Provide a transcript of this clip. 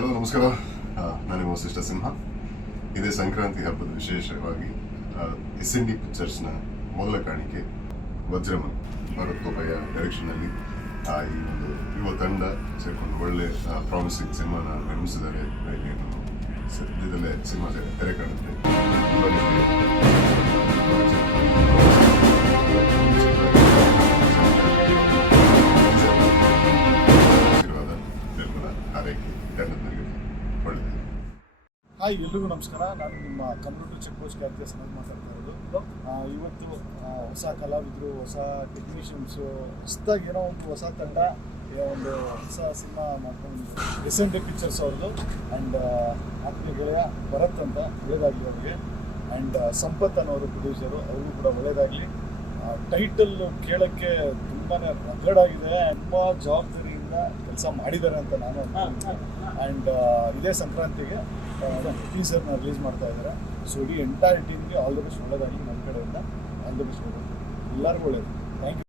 Hello, ನಮಸ್ಕಾರ. ನಾನು ವಸಿಷ್ಠ ಸಿಂಹ ಇದೇ ಸಂಕ್ರಾಂತಿ ಹಬ್ಬದ ವಿಶೇಷವಾಗಿ ಎಸ್ ಎನ್ ಡಿ ಪಿಕ್ಚರ್ಸ್ನ ಮೊದಲ ಕಾಣಿಕೆ ವಜ್ರಮನ್, ಭರತ್ ಬೋಪಯ್ಯ ಡೈರೆಕ್ಷನಲ್ಲಿ ಈ ಒಂದು ಯುವ ತಂಡ ಸೇರಿಕೊಂಡು ಒಳ್ಳೆ ಪ್ರಾಮಿಸಿಂಗ್ ಸಿನಿಮಾನ ನಿರ್ಮಿಸಿದ್ದಾರೆ. ಸದ್ಯದಲ್ಲೇ ಸಿನಿಮಾ ತೆರೆ- ಕಾಣುತ್ತೆ. ಆಶೀರ್ವಾದ ಬೆಂಬಲ ಹಾರೈಕೆ ತಂಡದವರಿಗೆ ಒಳ್ಳೆಯದು. ಹಾಯ್ ಎಲ್ರಿಗೂ ನಮಸ್ಕಾರ. ನಾನು ನಿಮ್ಮ ಕಂಪ್ಯೂಟರ್ ಚೆಕ್ ಪೋಸ್ಟ್ ಕಾರ್ಯ ಸನಲ್ ಮಾತಾಡ್ತಾ ಇರೋದು. ಇವತ್ತು ಹೊಸ ಕಲಾವಿದರು ಹೊಸ ಟೆಕ್ನಿಷಿಯನ್ಸು ಹೊಸದಾಗಿ ಏನೋ ಒಂದು ಹೊಸ ತಂಡ ಒಂದು ಹೊಸ ಸಿನಿಮಾ ಮಾಡ್ಕೊಂಡು ರೀಸೆಂಟ್ ಪಿಕ್ಚರ್ಸ್ ಅವ್ರದ್ದು ಆ್ಯಂಡ್ ಆತ್ಮೀಯ ಗೆಳೆಯ ಭರತ್ ಅಂತ ಒಳ್ಳೇದಾಗಲಿ ಅವರಿಗೆ. ಆ್ಯಂಡ್ ಸಂಪತ್ ಅನ್ನೋರು ಪ್ರೊಡ್ಯೂಸರು ಅವ್ರಿಗೂ ಕೂಡ ಒಳ್ಳೇದಾಗಲಿ. ಟೈಟಲ್ ಕೇಳೋಕ್ಕೆ ತುಂಬಾ ರಗಡಾಗಿದೆ ತುಂಬ ಜವಾಬ್ದಾರಿಯಿಂದ ಕೆಲಸ ಮಾಡಿದ್ದಾರೆ ಅಂತ ನಾನು ಆ್ಯಂಡ್ ಇದೇ ಸಂಕ್ರಾಂತಿಗೆ ಟೀಸರ್ನ ರಿಲೀಸ್ ಮಾಡ್ತಾ ಇದ್ದಾರೆ. ಸೊ ಇಡೀ ಎಂಟೈರ್ ಟೀಮ್ಗೆ ಆಲ್ ದ ಬೆಸ್ಟ್ ಒಳ್ಳೆದಾಗಿ ನನ್ನ ಕಡೆಯಿಂದ ಆಲ್ ದ ಬೆಸ್ಟ್ ಎಲ್ಲರಿಗೂ ಒಳ್ಳೆಯದು ಥ್ಯಾಂಕ್ ಯು